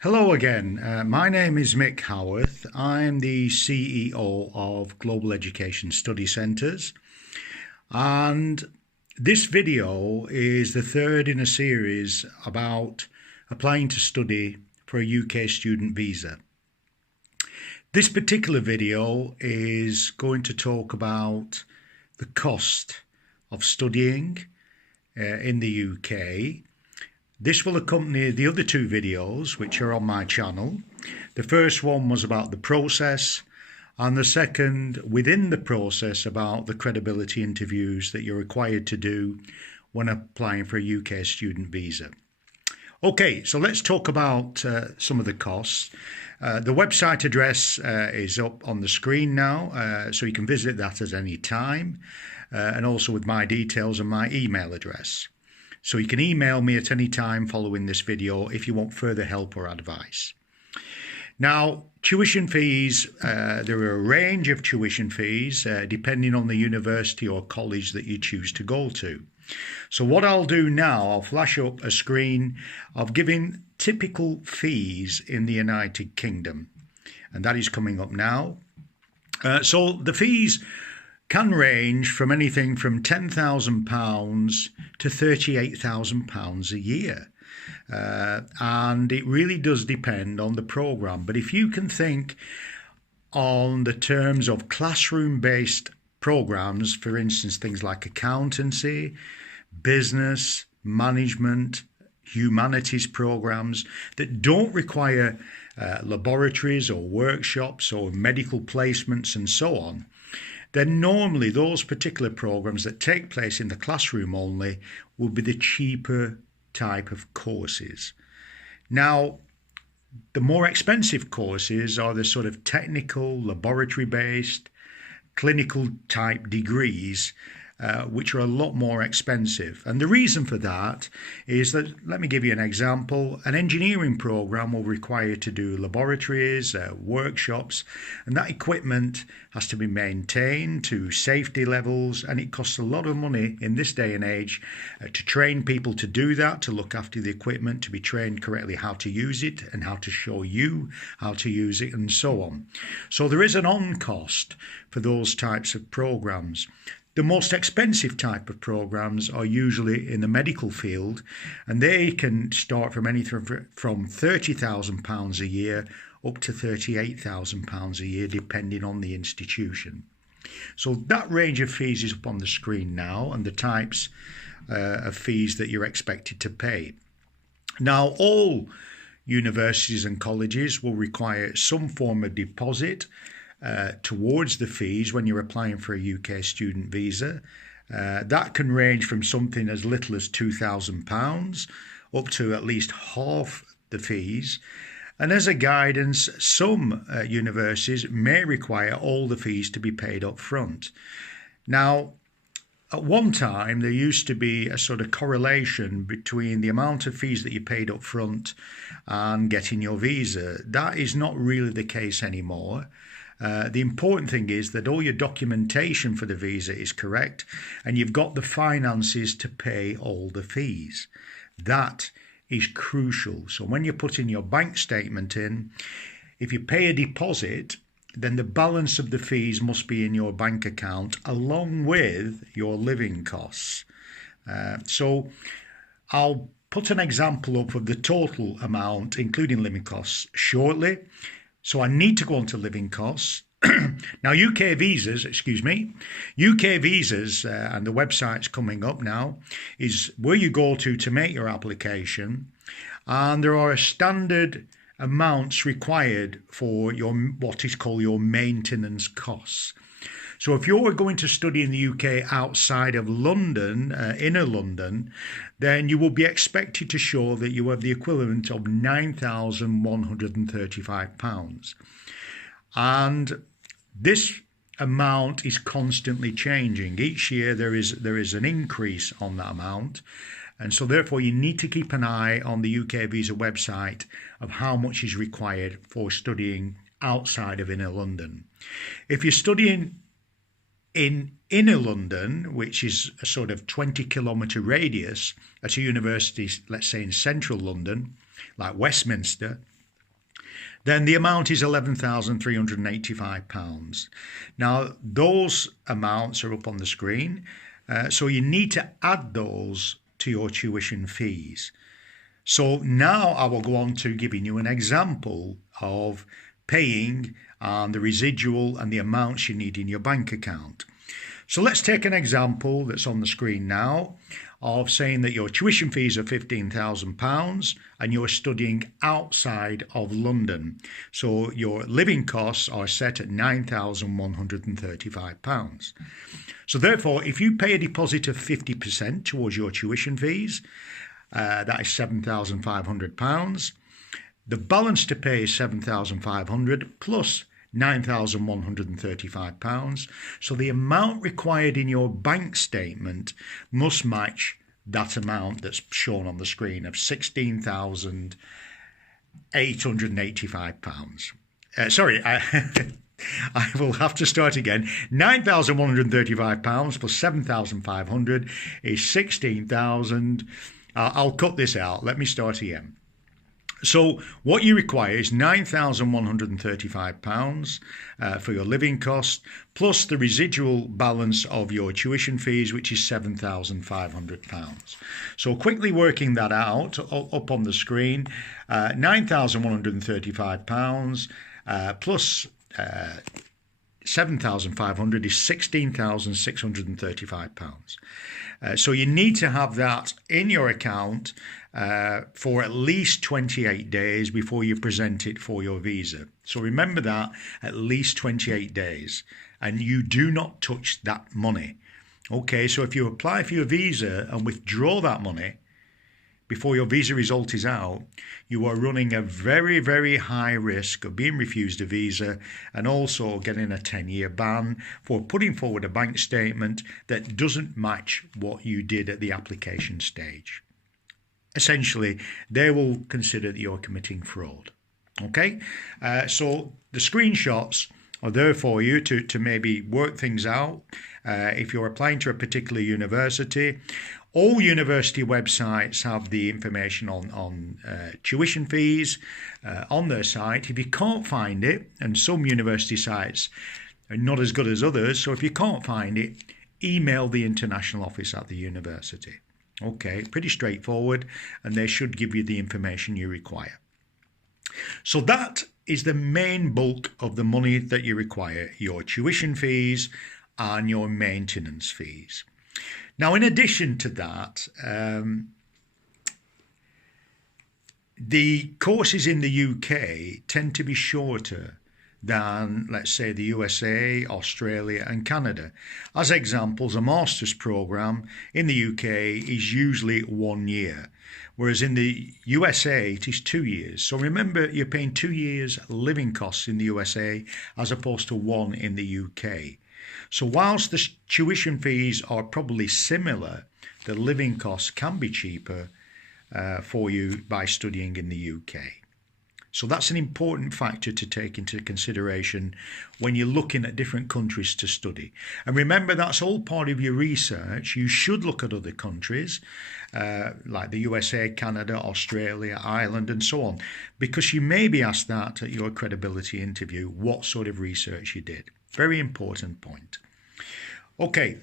Hello again. My name is Mick Howarth. I'm the CEO of Global Education Study Centres, and this video is the third in a series about applying to study for a UK student visa. This particular video is going to talk about the cost of studying in the UK. This will accompany the other two videos which are on my channel. The first one was about the process, and the second within the process about the credibility interviews that you're required to do when applying for a UK student visa. Okay, so let's talk about some of the costs. The website address is up on the screen now, so you can visit that at any time, and also with my details and my email address. So you can email me at any time following this video if you want further help or advice. Now, tuition fees, there are a range of tuition fees depending on the university or college that you choose to go to. So what I'll do now, I'll flash up a screen of giving typical fees in the United Kingdom, and that is coming up now. So the fees can range from anything from £10,000 to £38,000 a year. And it really does depend on the programme. But if you can think on the terms of classroom-based programmes, for instance, things like accountancy, business, management, humanities programmes that don't require laboratories or workshops or medical placements and so on, then normally those particular programs that take place in the classroom only will be the cheaper type of courses. Now, the more expensive courses are the sort of technical, laboratory-based, clinical type degrees, which are a lot more expensive. And the reason for that is that, let me give you an example, an engineering program will require you to do laboratories, workshops, and that equipment has to be maintained to safety levels, and it costs a lot of money in this day and age to train people to do that, to look after the equipment, to be trained correctly how to use it and how to show you how to use it and so on. So there is an on cost for those types of programs. The most expensive type of programs are usually in the medical field, and they can start from anything from £30,000 a year up to £38,000 a year, depending on the institution. So that range of fees is up on the screen now, and the types of fees that you're expected to pay. Now, all universities and colleges will require some form of deposit towards the fees when you're applying for a UK student visa. That can range from something as little as £2,000 up to at least half the fees. And as a guidance, some universities may require all the fees to be paid up front. Now, at one time, there used to be a sort of correlation between the amount of fees that you paid up front and getting your visa. That is not really the case anymore. The important thing is that all your documentation for the visa is correct and you've got the finances to pay all the fees. That is crucial. So when you're putting your bank statement in, if you pay a deposit, then the balance of the fees must be in your bank account along with your living costs. So I'll put an example up of the total amount, including living costs, shortly. So I need to go on to living costs. Now, UK visas, and the website's coming up now, is where you go to make your application. And there are standard amounts required for your what is called your maintenance costs. So if you're going to study in the UK outside of London, inner London, then you will be expected to show that you have the equivalent of £9,135. And this amount is constantly changing. Each year there is an increase on that amount. And so therefore you need to keep an eye on the UK visa website of how much is required for studying outside of inner London. If you're studying in inner London, which is a sort of 20-kilometre radius at a university, let's say in central London, like Westminster, then the amount is £11,385. Now, those amounts are up on the screen, so you need to add those to your tuition fees. So now I will go on to giving you an example of paying and the residual and the amounts you need in your bank account. So let's take an example that's on the screen now of saying that your tuition fees are £15,000 and you're studying outside of London. So your living costs are set at £9,135. So therefore, if you pay a deposit of 50% towards your tuition fees, that is £7,500. The balance to pay is £7,500 plus £9,135. So the amount required in your bank statement must match that amount that's shown on the screen of £16,885. Sorry, I will have to start again. £9,135 plus £7,500 is £16,000. I'll cut this out. Let me start again. So what you require is £9,135 for your living cost, plus the residual balance of your tuition fees, which is £7,500. So quickly working that out up on the screen, £9,135 plus 7,500 is £16,635. So you need to have that in your account for at least 28 days before you present it for your visa. So remember that, at least 28 days, and you do not touch that money. Okay, so if you apply for your visa and withdraw that money before your visa result is out, you are running a very, very high risk of being refused a visa and also getting a 10-year ban for putting forward a bank statement that doesn't match what you did at the application stage. Essentially, they will consider that you're committing fraud. Okay, so the screenshots are there for you to maybe work things out. If you're applying to a particular university, all university websites have the information on tuition fees on their site. If you can't find it, and some university sites are not as good as others, so if you can't find it, email the international office at the university. Okay, pretty straightforward, and they should give you the information you require. So that is the main bulk of the money that you require, your tuition fees and your maintenance fees. Now, in addition to that, the courses in the UK tend to be shorter than, let's say, the USA, Australia and Canada. As examples, a master's programme in the UK is usually 1 year, whereas in the USA it is 2 years. So remember, you're paying 2 years living costs in the USA as opposed to 1 in the UK. So whilst the tuition fees are probably similar, the living costs can be cheaper for you by studying in the UK. So that's an important factor to take into consideration when you're looking at different countries to study. And remember, that's all part of your research. You should look at other countries like the USA, Canada, Australia, Ireland, and so on, because you may be asked that at your credibility interview, what sort of research you did. Very important point. Okay.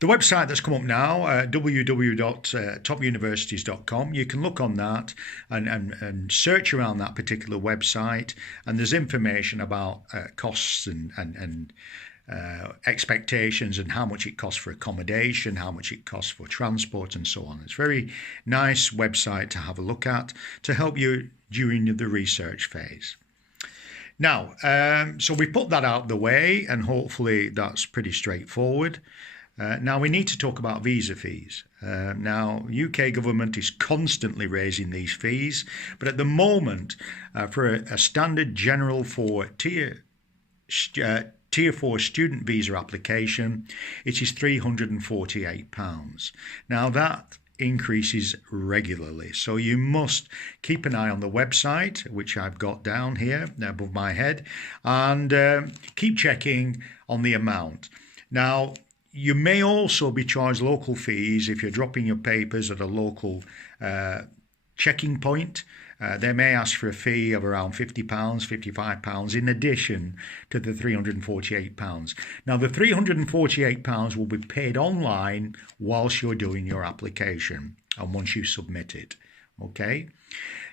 The website that's come up now, www.topuniversities.com, you can look on that and search around that particular website, and there's information about costs and expectations and how much it costs for accommodation, how much it costs for transport and so on. It's a very nice website to have a look at to help you during the research phase. Now, so we put that out the way, and hopefully that's pretty straightforward. Now we need to talk about visa fees. Now, UK government is constantly raising these fees, but at the moment, for a standard general for tier 4 student visa application, it is £348. Now that increases regularly, so you must keep an eye on the website, which I've got down here above my head, and keep checking on the amount. Now, you may also be charged local fees if you're dropping your papers at a local checking point, they may ask for a fee of around £50, £55 in addition to the £348. Now, the £348 will be paid online whilst you're doing your application and once you submit it. Okay.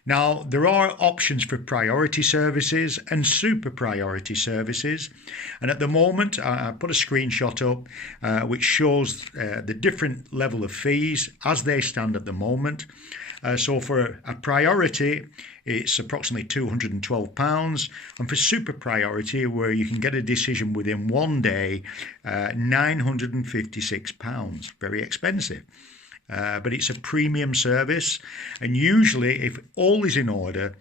Now, there are options for priority services and super priority services. And at the moment, I put a screenshot up which shows the different level of fees as they stand at the moment. So for a priority, it's approximately £212. And for super priority, where you can get a decision within 1 day, £956. Very expensive. But it's a premium service, and usually if all is in order,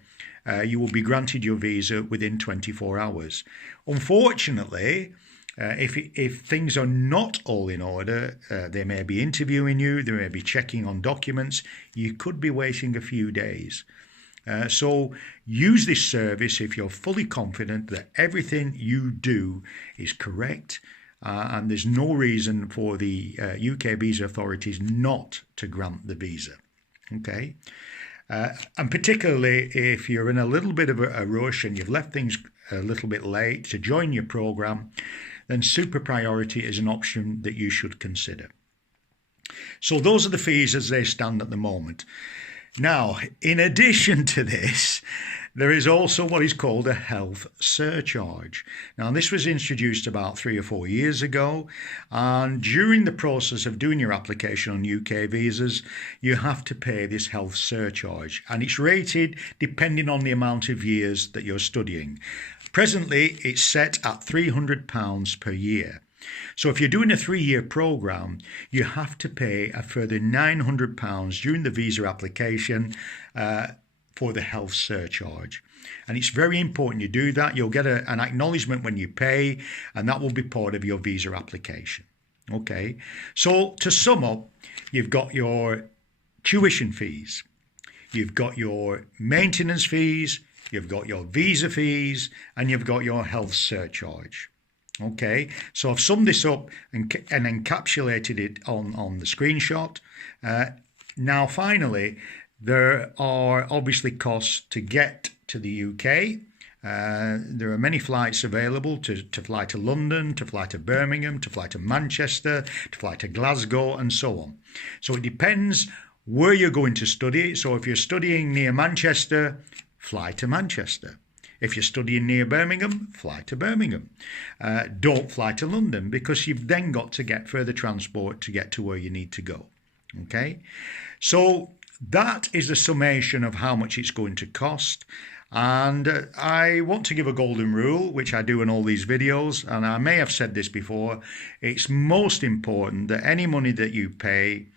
you will be granted your visa within 24 hours. Unfortunately, if things are not all in order, they may be interviewing you, they may be checking on documents, you could be waiting a few days. So use this service if you're fully confident that everything you do is correct. And there's no reason for the UK visa authorities not to grant the visa. Okay, and particularly if you're in a little bit of a rush and you've left things a little bit late to join your program, then super priority is an option that you should consider. So those are the fees as they stand at the moment. Now, in addition to this, there is also what is called a health surcharge. Now, this was introduced about 3 or 4 years ago, and during the process of doing your application on UK visas, you have to pay this health surcharge, and it's rated depending on the amount of years that you're studying. Presently, it's set at £300 per year. So if you're doing a 3-year program, you have to pay a further £900 during the visa application for the health surcharge. And it's very important you do that. You'll get an acknowledgement when you pay, and that will be part of your visa application. Okay, so to sum up, you've got your tuition fees, you've got your maintenance fees, you've got your visa fees, and you've got your health surcharge. Okay, so I've summed this up and encapsulated it on the screenshot. Now, finally, there are obviously costs to get to the UK. There are many flights available to fly to London, to fly to Birmingham, to fly to Manchester, to fly to Glasgow, and so on. So it depends where you're going to study. So if you're studying near Manchester, fly to Manchester. If you're studying near Birmingham, fly to Birmingham. Don't fly to London, because you've then got to get further transport to get to where you need to go. Okay, so that is the summation of how much it's going to cost. And I want to give a golden rule, which I do in all these videos, and I may have said this before. It's most important that any money that you pay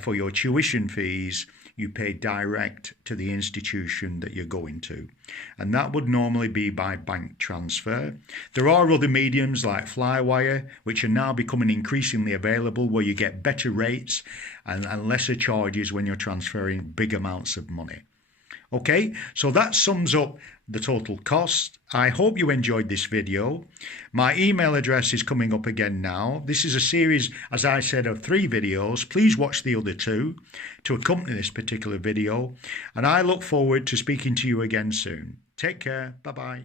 for your tuition fees, you pay direct to the institution that you're going to. And that would normally be by bank transfer. There are other mediums like Flywire, which are now becoming increasingly available, where you get better rates and lesser charges when you're transferring big amounts of money. Okay, so that sums up the total cost. I hope you enjoyed this video. My email address is coming up again now. This is a series, as I said, of 3 videos. Please watch the other 2 to accompany this particular video. And I look forward to speaking to you again soon. Take care. Bye-bye.